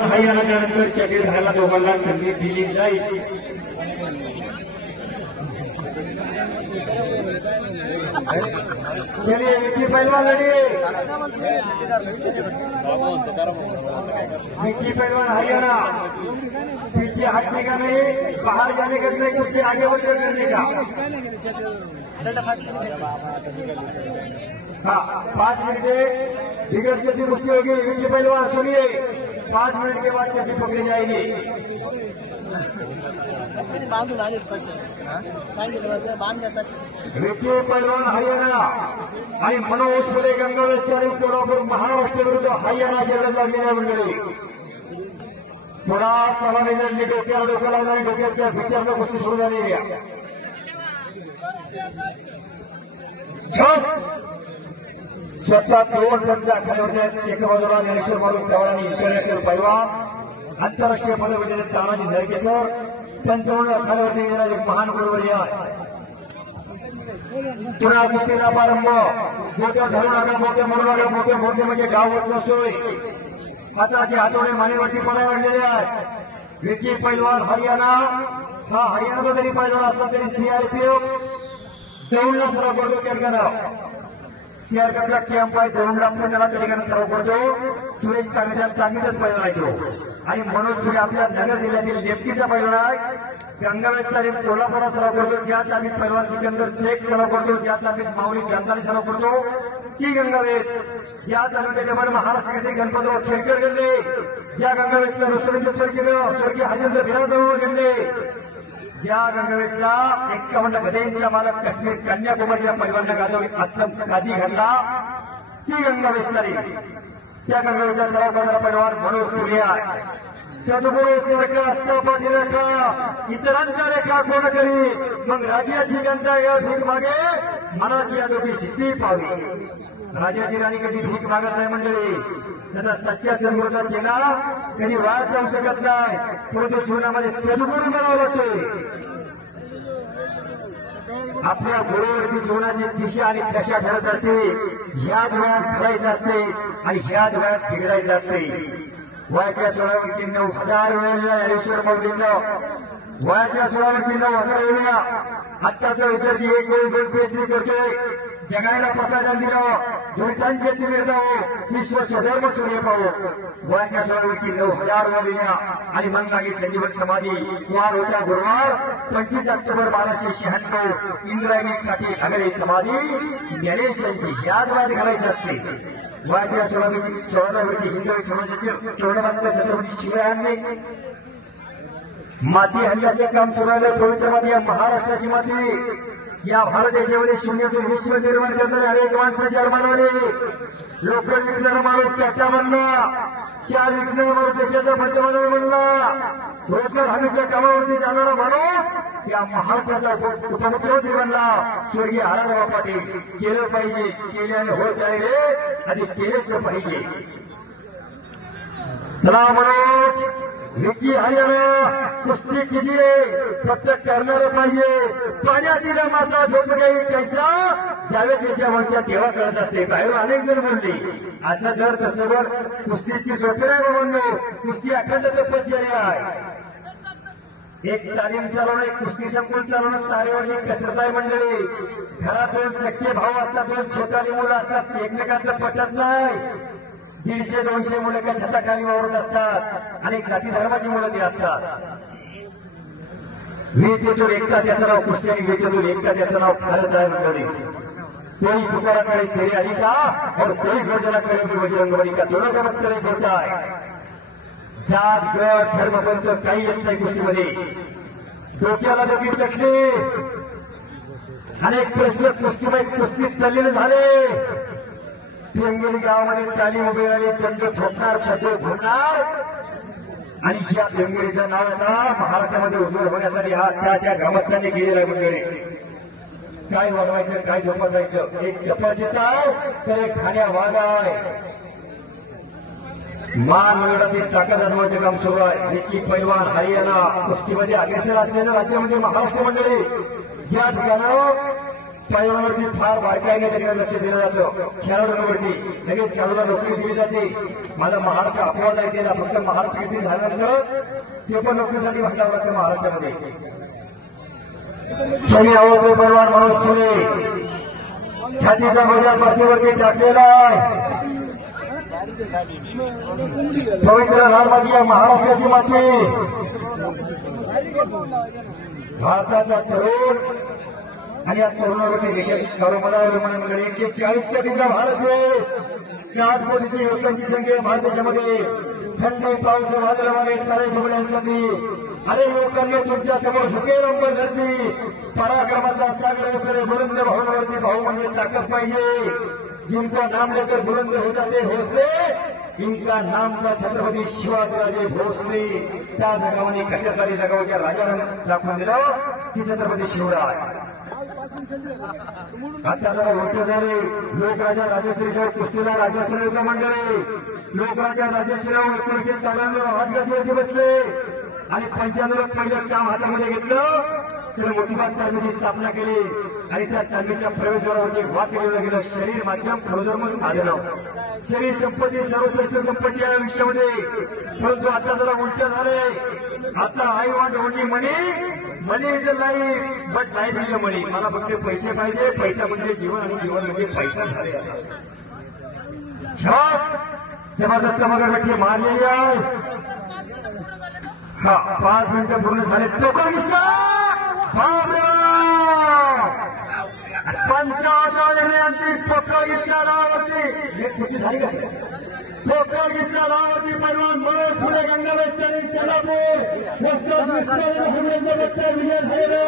त्यानंतर चटी राहायला दोघांना संधी दिली जाईल। चलिए विक्की पहलवान लड़िए। विक्की पहलवान हरियाणा, पीछे हटने का नहीं, बाहर जाने का नहीं, कुछ आगे बढ़कर करने का। हाँ 5 मिनट बिगड़ चड्डी कुश्ती होगी। विक्की पहलवान सुनिए, 5 मिनट के बाद चड्डी पकड़ी जाएगी। विक्की पहलवान हरियाणा आणि मनोज फुले गंगावेस्तारी कोल्हापूर महाराष्ट्र विरुद्ध हरियाणा शर्यत लागलेल्या मंडळी। थोडा समावेशाने डोक्याला डोकं लागलं आणि डोक्याच्या विचारनं गोष्टी सुरू झालेल्या। स्वतः 2 टनच्या आखाड्यावर एका बाजूला ज्ञानेश्वर मालू चव्हाण आणि इंटरनॅशनल पैलवान आंतरराष्ट्रीय पदविजेते तानाजी नरकेसर, त्यांच्याकडून आखाड्यावरती येणारा एक महान गुरुवर्य आहे। पुन्हा कुस्तीला प्रारंभ, मोठ्या धरू नका, मोठे म्हणू नका, मोठे मोठे म्हणजे गाव होत नसतोय। हाताचे हातोडे मानेवरती पडा वाढलेले आहेत। विक्की पैलवान हरियाणा हा हरियाणाचा जरी पैलवान असला तरी सीआरपीएफ दौडला सराव करतो। त्या ठिकाणी सीआरपीएफचा कॅम्प आहे, दौडला पण त्याला त्या ठिकाणी सराव करतो। सुरेश तांगीतच पैलवान आहे तो, आणि मनोज फुले आपल्या नगर जिल्ह्यातील लेफ्टीचा पैलवान आहे। गंगावेस्तारी कोल्हापूरला सराव करतो, ज्या तालीत पैलवान सिकंदर शेख सराव करतो, ज्या तालीत माऊली जनताली सराव करतो ती गंगावेस। ज्या तालुक्यात महाराष्ट्र केसरी गणपतराव खेडकर घडले, ज्या गंगावेसला रुस्तुरींचं स्वर्गीय हरिचंद्र बिराजवळ घडले, ज्या गंगावेसला 51 गदेंचा मालक काश्मीर कन्याकुमारीच्या पैलवानला गाजवली असलम काजी घडला ती गंगावेस्तारी। त्या गंगावेसला सराव करणारा पैलवान मनोज फुले आहे। सद्गुरू सारखा असता पाठी रेखा, इतरांचा रेखा कोण करी, मग राज्याची जनता या भीक मागे, मनाची आजोबी सिद्धी पावी। राजाची राणी कधी भीक मागत नाही मंडळी, त्यांना सच्च्या सद्गुरूचा चेला कधी वाद जाऊ शकत नाही, परंतु जीवनामध्ये सद्गुरू मिळावा लागतोय। आपल्या गुरुवरती जीवनाची दिशा आणि दशा ठरत असते, ह्याच वयात ठरायचं असते आणि ह्याच वयात बिघडायचं असते। वयाच्या 16 वर्षी 9,000 वेळेला ज्ञानेश्वर माऊलींना, वयाच्या 16 वर्षी 9,000 वेळेला आत्ताचा विद्यार्थी 1 वेळ 2 PhD करतोय। जगायला प्रसारण दिलं, दुरितांचे तिमिर जावो, विश्व स्वधर्म सूर्य पाहो। वयाच्या 16 वर्षी 9,000 वेळेला आणि मनमागी संजीवन समाधी वार होत्या गुरुवार 25 ऑक्टोबर 1296 इंद्रायणी काठी आगळे समाधी ज्ञानेशांची ह्याच वाद घालायची असते। वयाच्या 16 वर्षी हिंदवी समाजाचे तोडमात्र छत्रपती शिवरायांनी माती हल्ल्याचे काम सुरू झालं। पवित्र माती या महाराष्ट्राची माती, या भारत देशामध्ये शून्यातून विश्व निर्माण करणारे अनेक माणसाचे अरमानवले। लोकल विकणारा माणूस टॅक्टा बनला, 4 विकणारा माणूस देशाचा पंतप्रधान बनला, रोजगार हमीच्या कामावरती जाणारा माणूस या महाराष्ट्राचा उपमुख्यमंत्री बनला। स्वर्गीय आराराव पाटील केलं पाहिजे, केल्याने होत आहे आणि केलेच पाहिजे। चला मनोज, विक्की हरियाणा कुस्ती कीजिए, फक्त करणारे पाहिजे। पाण्यात दिला मासा झोप गई कैसा, ज्यावेळेस त्याच्या वंशात तेव्हा कळत असते। बाहेर अनेक जण बोलले, असं जर तसं जर कुस्तीची सोपी नाही बाबांनो, कुस्ती अखंड तपश्चर्या आहे। एक तालीम चालवणं, एक कुस्ती संकुल चालवणं तारेवरली कसरत आहे मंडळी। घरात 2 सख्खे भाऊ असतात, 2 छोटाली मुलं असतात, एकमेकांचं पटत नाही। 150-200 मुलं एका छताखाली वावरत असतात आणि जाती धर्माची मुलं ती असतात। विद्येतून एकता त्याचं नाव कुस्ती आणि विद्येतून एकता त्याचं नाव भारत आहे मंडळी। कोई पुकाराकडे शेरी आली का और कोई गर्जनाकडे बजरंग बली का, दोनों का मतलब होता है। जात गट धर्म पंथ काही येत नाही कुस्तीमध्ये। डोक्याला देखील टकले अनेक प्रश्न कुस्तीत तल्लीन झाले। पेंगेली गावामध्ये तालीम उभी राहिली, तंड ठोकणार, छत्र घुमणार, आणि ज्या पेंगेलीचं नाव आता महाराष्ट्रामध्ये उज्ज्वल होण्यासाठी हा त्याच्या ग्रामस्थांनी केलेला आहे मंडळी। काय वागवायचं, काय जोपासायचं, एक चपाची ताव तर एक खाण्या वाघ आहे। मान मिळवण्यातील ताकद अडवायचं काम सुरू आहे। विक्की पैलवान हरियाणा कुस्तीमध्ये अग्रेसर असलेलं राज्य म्हणजे महाराष्ट्र मंडळी। ज्या ठिकाणं पैलवानावरती फार बारकाईने त्यांना लक्ष दिलं जातं. खेळाडूंवरती लगेच खेळाडूला नोकरी दिली जाते. माझा महाराष्ट्र अपवाद आहे केला, फक्त महाराष्ट्र किती झाल्यानंतर ते पण नोकरीसाठी भांडावं लागतं महाराष्ट्रामध्ये. कमी आवडते पैलवान मनोज फुले छातीचा मजा पाठीवरती टाकलेला आहे. पवित्र लाल माती महाराष्ट्राची माती. भारताचा तरुण आणि या तरुणावरती देशाची मंडळी 140 कोटीचा भारत देश, 4 कोटीची युवकांची संख्या भारत देशामध्ये. थंडी पाऊस वादळवारे सारे बघण्यासाठी अरे युवकांनी तुमच्या समोर झुके रंबर धरती. पराक्रमाचा सागर असणारे बुलंद भाऊंवरती भाऊ म्हणजे ताकद पाहिजे. जिनका नाम लेकर बुलंद हो जाते भोसले, इनका नाम का छत्रपती शिवाजीराजे भोसले. त्या जगावाने कशासाठी जगावच्या राजानं दाखवून दिलं की छत्रपती शिवराय. आता जरा मोठे झाले. लोकराजा राजश्रीशाह कुस्तीला राजश्री मंडळी लोकराजा राजश्रीराव 1994 राजगडवरती बसले आणि 95 पहिलं काम हातामध्ये घेतलं. तर मोठीबाग तालमीची स्थापना केली आणि त्या तालमीच्या प्रवेशद्वारावरती वाद केलेलं गेलं. शरीर माध्यम खरोधर्म साधन. शरीर संपत्ती सर्वश्रेष्ठ संपत्ती आहे आयुष्यामध्ये. परंतु आता जरा उलट झाले. आता I want only money is a life but life is a money. मला फक्त पैसे पाहिजे. पैसा म्हणजे जीवन आणि जीवन म्हणजे पैसा झाले. जबरदस्त मगरमच्छी मारलेली आहे. हा 5 मिनिटं पूर्ण झाले. तो किस्सा 55 अंतिम पोकळ किस्सा नावावरती कुस्ती झाली कशी. पोकळ किस्सा नावावरती पैलवान मनोज फुले गंगा वेस्टर्न कोल्हापूर विजय झालेला.